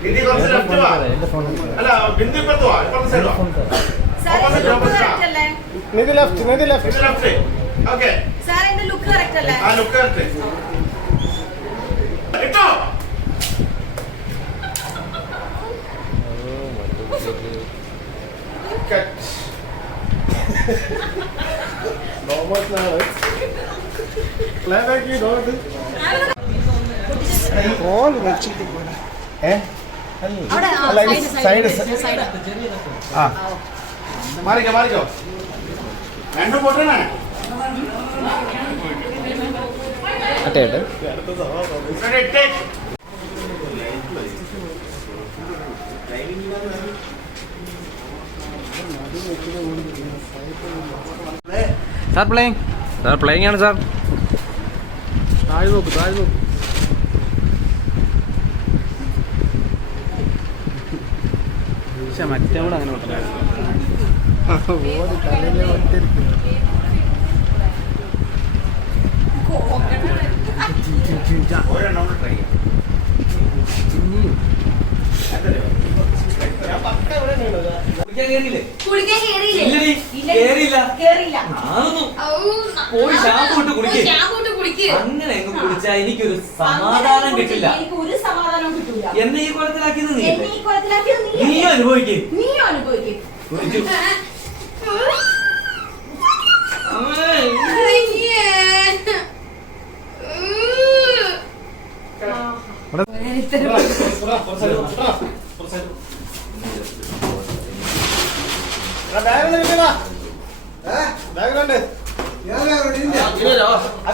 നിധി കുറച്ച് ലെഫ്റ്റ് അല്ല ബിന്ദു ഇപ്പുറത്ത് വാ ഇപ്പുറത്തെ സൈഡ് വാ നിധി ലെഫ്റ്റ് ഓക്കെ സാർ എന്റെ ലുക്ക് കറക്റ്റ് അല്ലേ ആ ലുക്ക് കറക്റ്റ് ഇട്ടോ മാറിക്കോ രണ്ടും പൊട്ടണേ സാർ പ്ലേയിങ് ആണ് സാർ. താഴെ നോക്ക് പക്ഷെ മറ്റേ കൂടെ അങ്ങനെ അങ്ങനെ കുടിച്ചാ എനിക്കൊരു സമാധാനം കിട്ടില്ല. എന്നെ ഈ കുളത്തിലാക്കിയത് നീയോ അനുഭവിക്കും. ബാഗ്